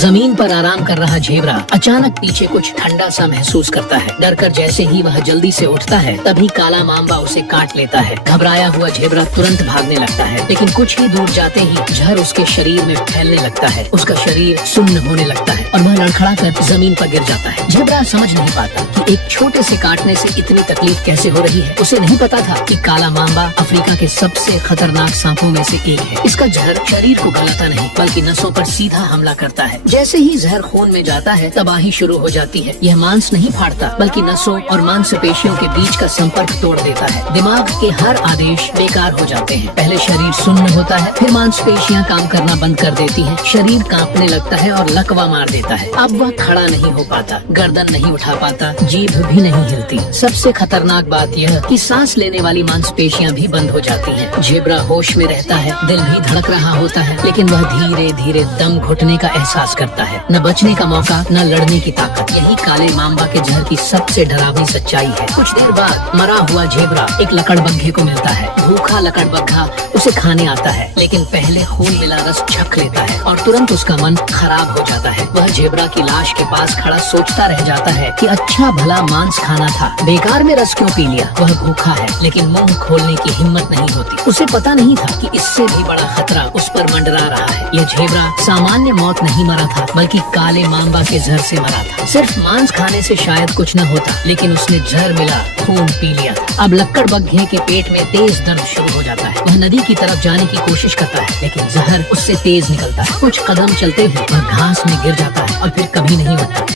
जमीन पर आराम कर रहा झेबरा अचानक पीछे कुछ ठंडा सा महसूस करता है। डरकर जैसे ही वह जल्दी से उठता है तभी काला मांबा उसे काट लेता है। घबराया हुआ झेबरा तुरंत भागने लगता है, लेकिन कुछ ही दूर जाते ही जहर उसके शरीर में फैलने लगता है। उसका शरीर सुन्न होने लगता है और वह लड़खड़ा कर जमीन पर गिर जाता है। झेबरा समझ नहीं पाता कि एक छोटे से काटने से इतनी तकलीफ कैसे हो रही है। उसे नहीं पता था कि काला मांबा अफ्रीका के सबसे खतरनाक सांपों में से एक है। इसका जहर शरीर को गलाता नहीं बल्कि नसों पर सीधा हमला करता है। जैसे ही जहर खून में जाता है तबाही शुरू हो जाती है। यह मांस नहीं फाड़ता बल्कि नसों और मांसपेशियों के बीच का संपर्क तोड़ देता है। दिमाग के हर आदेश बेकार हो जाते हैं। पहले शरीर सुन्न होता है, फिर मांसपेशियां काम करना बंद कर देती हैं। शरीर कांपने लगता है और लकवा मार देता है। अब वह खड़ा नहीं हो पाता, गर्दन नहीं उठा पाता, जीभ भी नहीं हिलती। सबसे खतरनाक बात यह कि सांस लेने वाली मांसपेशियां भी बंद हो जाती हैं। झेबरा होश में रहता है, दिल भी धड़क रहा होता है, लेकिन वह धीरे धीरे दम घुटने का एहसास करता है। न बचने का मौका, न लड़ने की ताकत। यही काले मांबा के जहर की सबसे डरावनी सच्चाई है। कुछ देर बाद मरा हुआ झेबरा एक लकड़बग्घे को मिलता है। भूखा लकड़बग्घा उसे खाने आता है, लेकिन पहले खून मिला रस चख लेता है और तुरंत उसका मन खराब हो जाता है। वह झेबरा की लाश के पास खड़ा सोचता रह जाता है कि अच्छा भला मांस खाना था, बेकार में रस क्यों पी लिया। वह भूखा है, लेकिन मुंह खोलने की हिम्मत नहीं होती। उसे पता नहीं था कि इससे भी बड़ा खतरा उस पर मंडरा रहा है। यह झेबरा सामान्य मौत नहीं मरा था, बल्कि काले मांबा के जहर से मरा था। सिर्फ मांस खाने से शायद कुछ न होता, लेकिन उसने जहर मिला खून पी लिया। अब लकड़बग्घे के पेट में तेज दर्द शुरू हो जाता है। वह नदी की तरफ जाने की कोशिश करता है, लेकिन जहर उससे तेज निकलता है। कुछ कदम चलते ही वह घास में गिर जाता है और फिर कभी नहीं उठता।